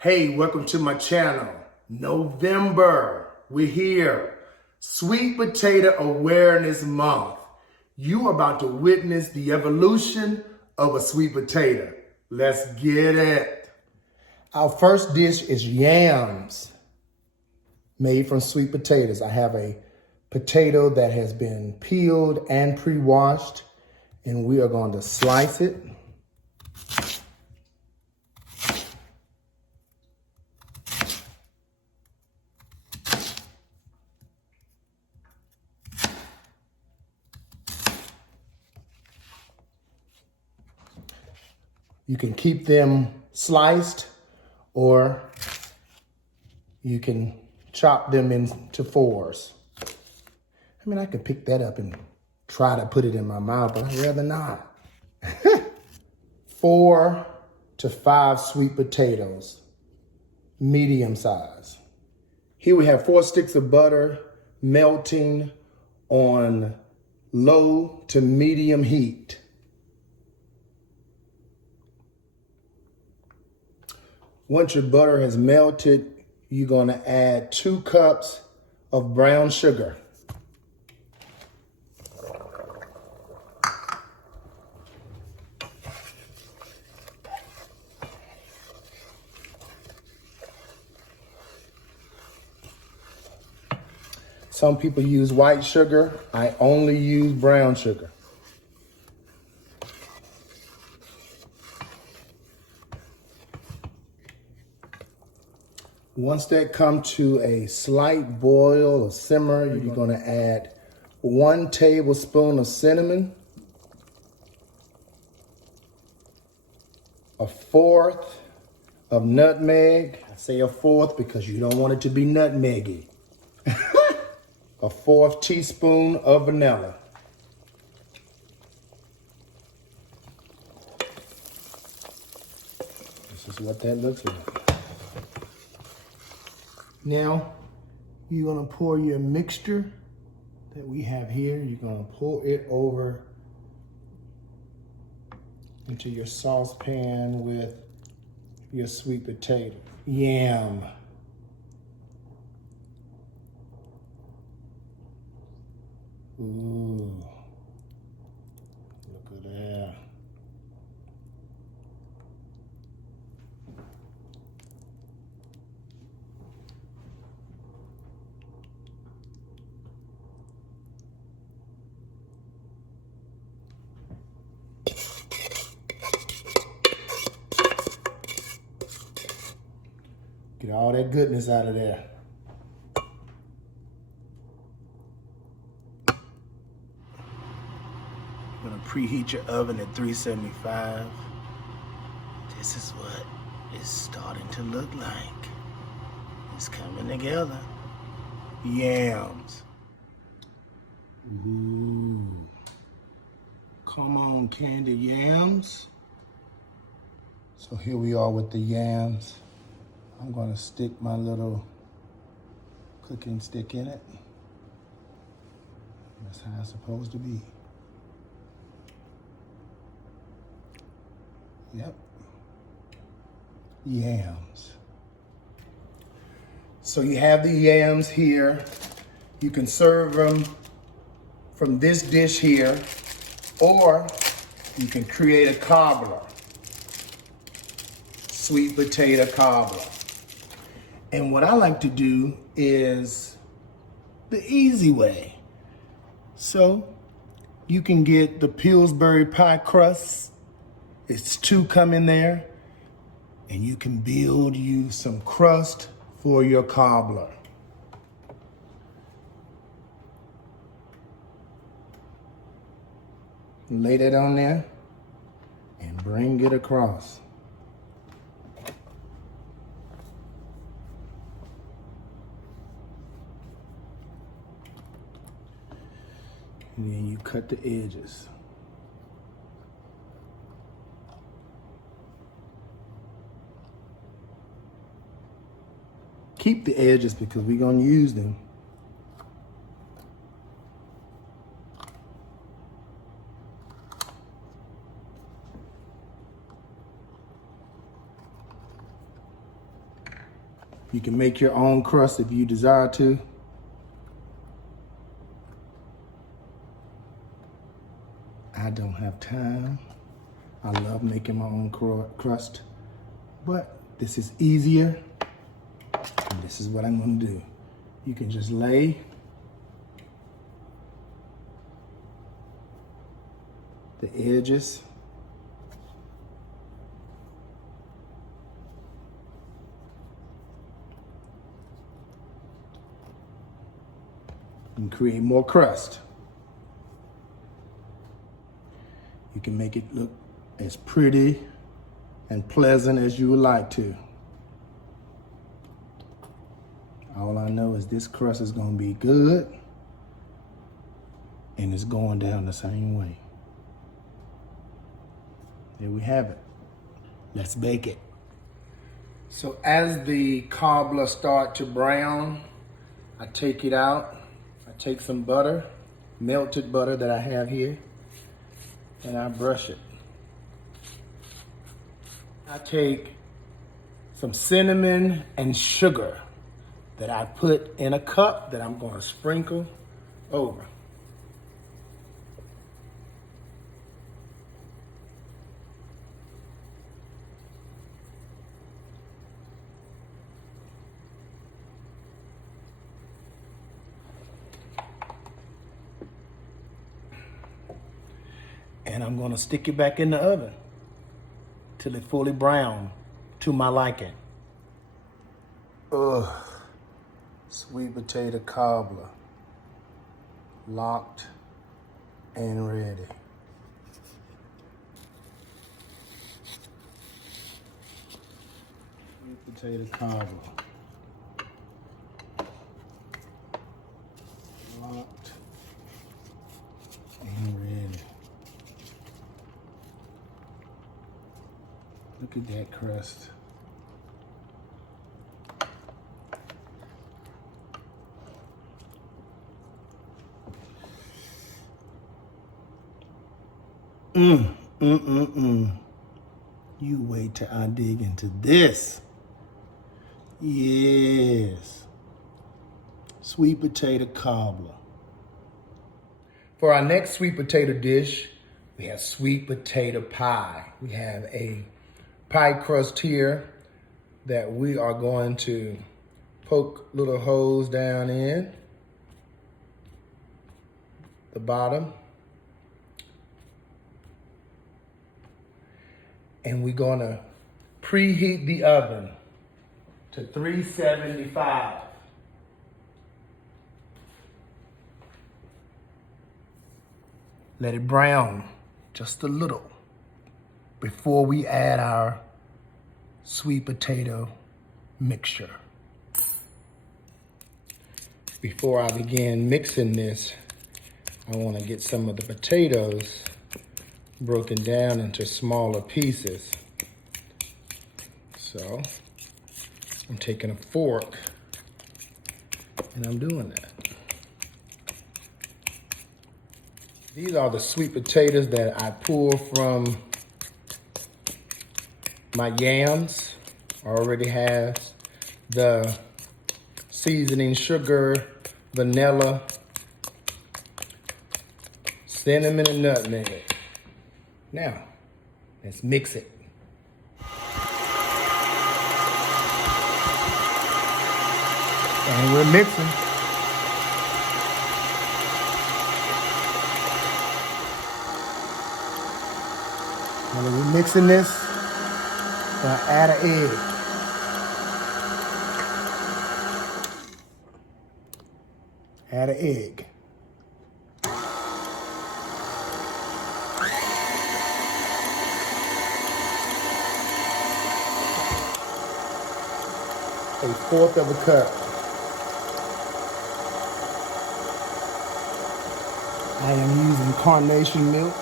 Hey, welcome to my channel. November, we're here. Sweet Potato Awareness Month. You are about to witness the evolution of a sweet potato. Let's get it. Our first dish is yams, made from sweet potatoes. I have a potato that has been peeled and pre-washed, and we are going to slice it. You can keep them sliced, or you can chop them into fours. I mean, I could pick that up and try to put it in my mouth, but I'd rather not. 4 to 5 sweet potatoes, medium size. Here we have 4 sticks of butter melting on low to medium heat. Once your butter has melted, you're going to add 2 cups of brown sugar. Some people use white sugar. I only use brown sugar. Once that comes to a slight boil or simmer, you're going to add 1 tablespoon of cinnamon, 1/4 of nutmeg. I say 1/4 because you don't want it to be nutmeggy. 1/4 teaspoon of vanilla. This is what that looks like. Now, you're gonna pour your mixture that we have here. You're gonna pour it over into your saucepan with your sweet potato. Yam. Ooh, look at that. Get all that goodness out of there. You're gonna preheat your oven at 375. This is what it's starting to look like. It's coming together. Yams. Ooh. Come on, Candied Yams. So here we are with the yams. I'm gonna stick my little cooking stick in it. That's how it's supposed to be. Yep. Yams. So you have the yams here. You can serve them from this dish here, or you can create a cobbler. Sweet potato cobbler. And what I like to do is the easy way. So you can get the Pillsbury pie crust. It's 2 come in there, and you can build you some crust for your cobbler. Lay that on there and bring it across. And then you cut the edges. Keep the edges because we're gonna use them. You can make your own crust if you desire to. I don't have time. I love making my own crust, but this is easier, and this is what I'm gonna do. You can just lay the edges and create more crust. You can make it look as pretty and pleasant as you would like to. All I know is this crust is gonna be good and it's going down the same way. There we have it. Let's bake it. So as the cobbler start to brown, I take it out. I take some butter, melted butter that I have here, and I brush it. I take some cinnamon and sugar that I put in a cup that I'm gonna sprinkle over. And I'm gonna stick it back in the oven till it fully brown to my liking. Ugh, sweet potato cobbler, locked and ready. Sweet potato cobbler, locked and ready. Look at that crust. You wait till I dig into this. Yes. Sweet potato cobbler. For our next sweet potato dish, we have sweet potato pie. We have a pie crust here that we are going to poke little holes down in the bottom. And we're gonna preheat the oven to 375. Let it brown just a little before we add our sweet potato mixture. Before I begin mixing this, I want to get some of the potatoes broken down into smaller pieces. So I'm taking a fork and I'm doing that. These are the sweet potatoes that I pulled from my yams. Already has the seasoning, sugar, vanilla, cinnamon, and nutmeg. Now, let's mix it. And we're mixing. Now that we're mixing this, I'll add an egg. Add an egg. A fourth of a cup. I am using carnation milk.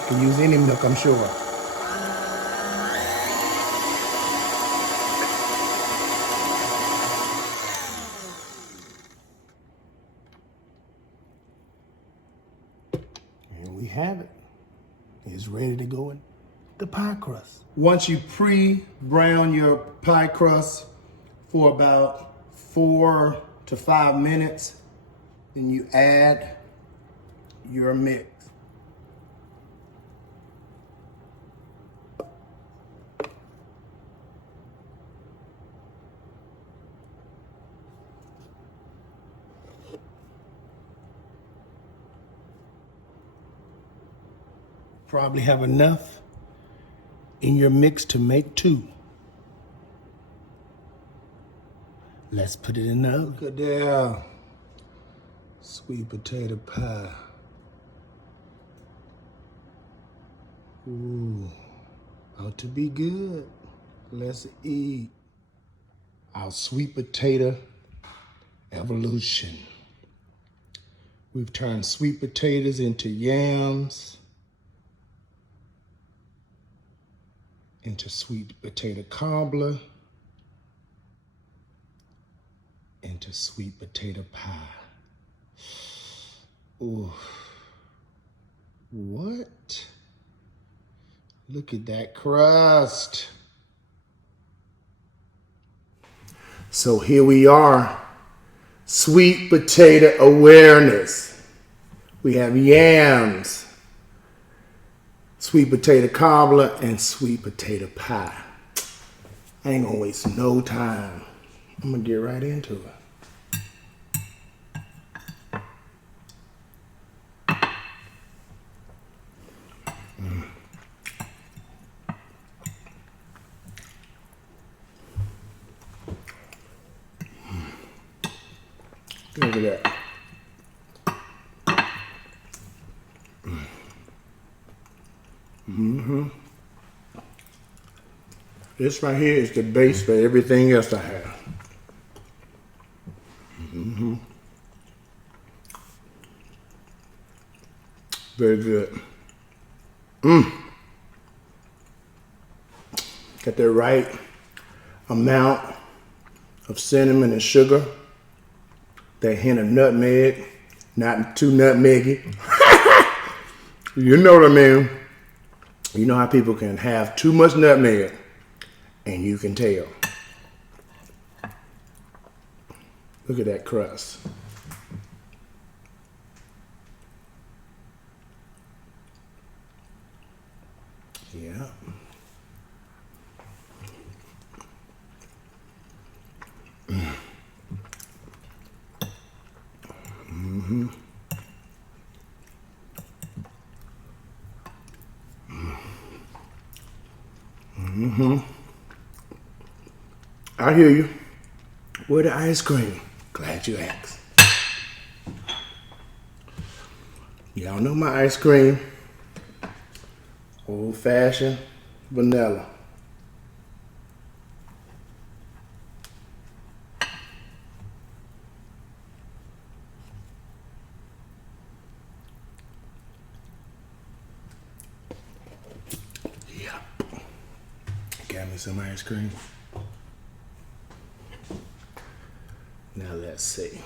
You can use any milk, I'm sure. And we have it. It's ready to go in the pie crust. Once you pre-brown your pie crust for about 4 to 5 minutes. Then you add your mix. Probably have enough in your mix to make 2. Let's put it in the oven. Look at that sweet potato pie. Ooh, ought to be good. Let's eat our sweet potato evolution. We've turned sweet potatoes into yams, into sweet potato cobbler, into sweet potato pie. Ooh, what? Look at that crust. So here we are, sweet potato awareness. We have yams, sweet potato cobbler, and sweet potato pie. I ain't gonna waste no time. I'm gonna get right into it. Look at that. This right here is the base for everything else I have. Very good. Got the right amount of cinnamon and sugar. That hint of nutmeg, not too nutmeggy. You know what I mean? You know how people can have too much nutmeg, and you can tell. Look at that crust. Yeah. I hear you. Where the ice cream? Glad you asked. Y'all know my ice cream. Old-fashioned vanilla. Yep. Got me some ice cream. Now let's see.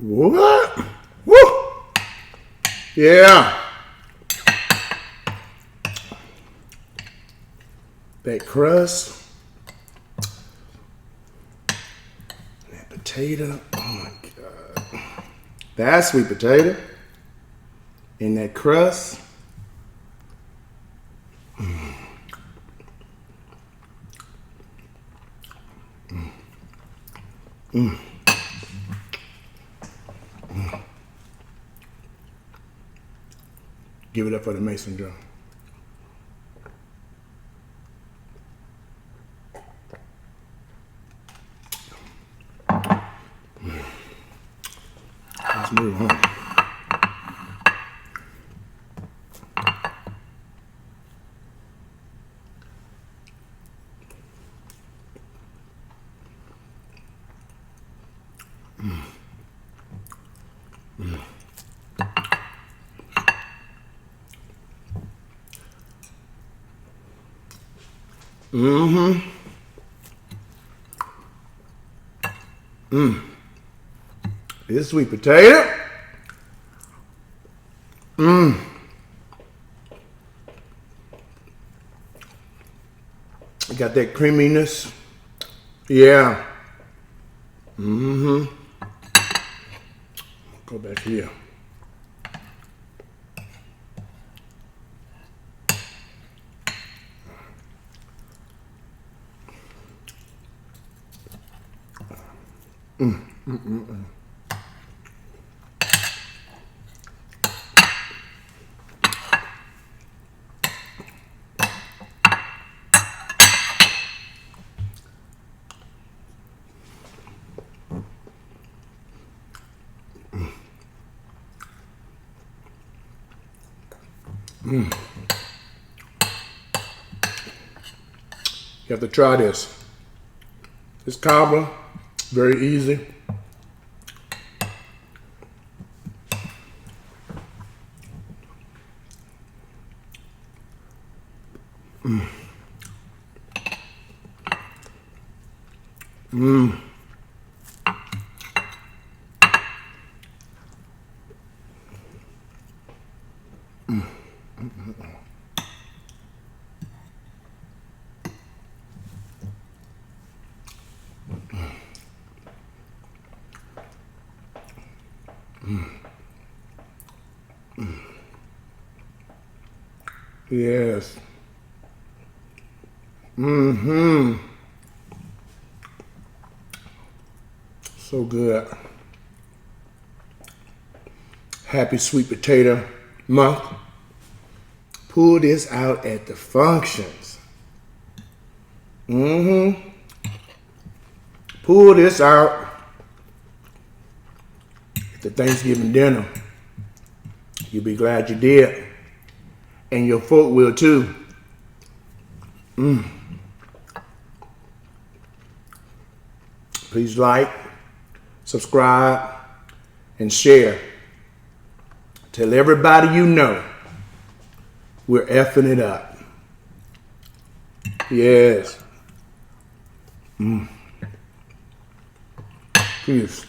What? Woo! Yeah. That crust. That potato. Oh my God. That's sweet potato. And that crust. Give it up for the mason jar. Let's move on. This sweet potato. Got that creaminess. Yeah. Go back here. You have to try this. It's cobbler, very easy. Yes. So good. Happy Sweet Potato Month. Pull this out at the functions. Pull this out at the Thanksgiving dinner. You'll be glad you did. And your folk will too. Please like, subscribe, and share. Tell everybody you know we're effing it up. Yes. Peace.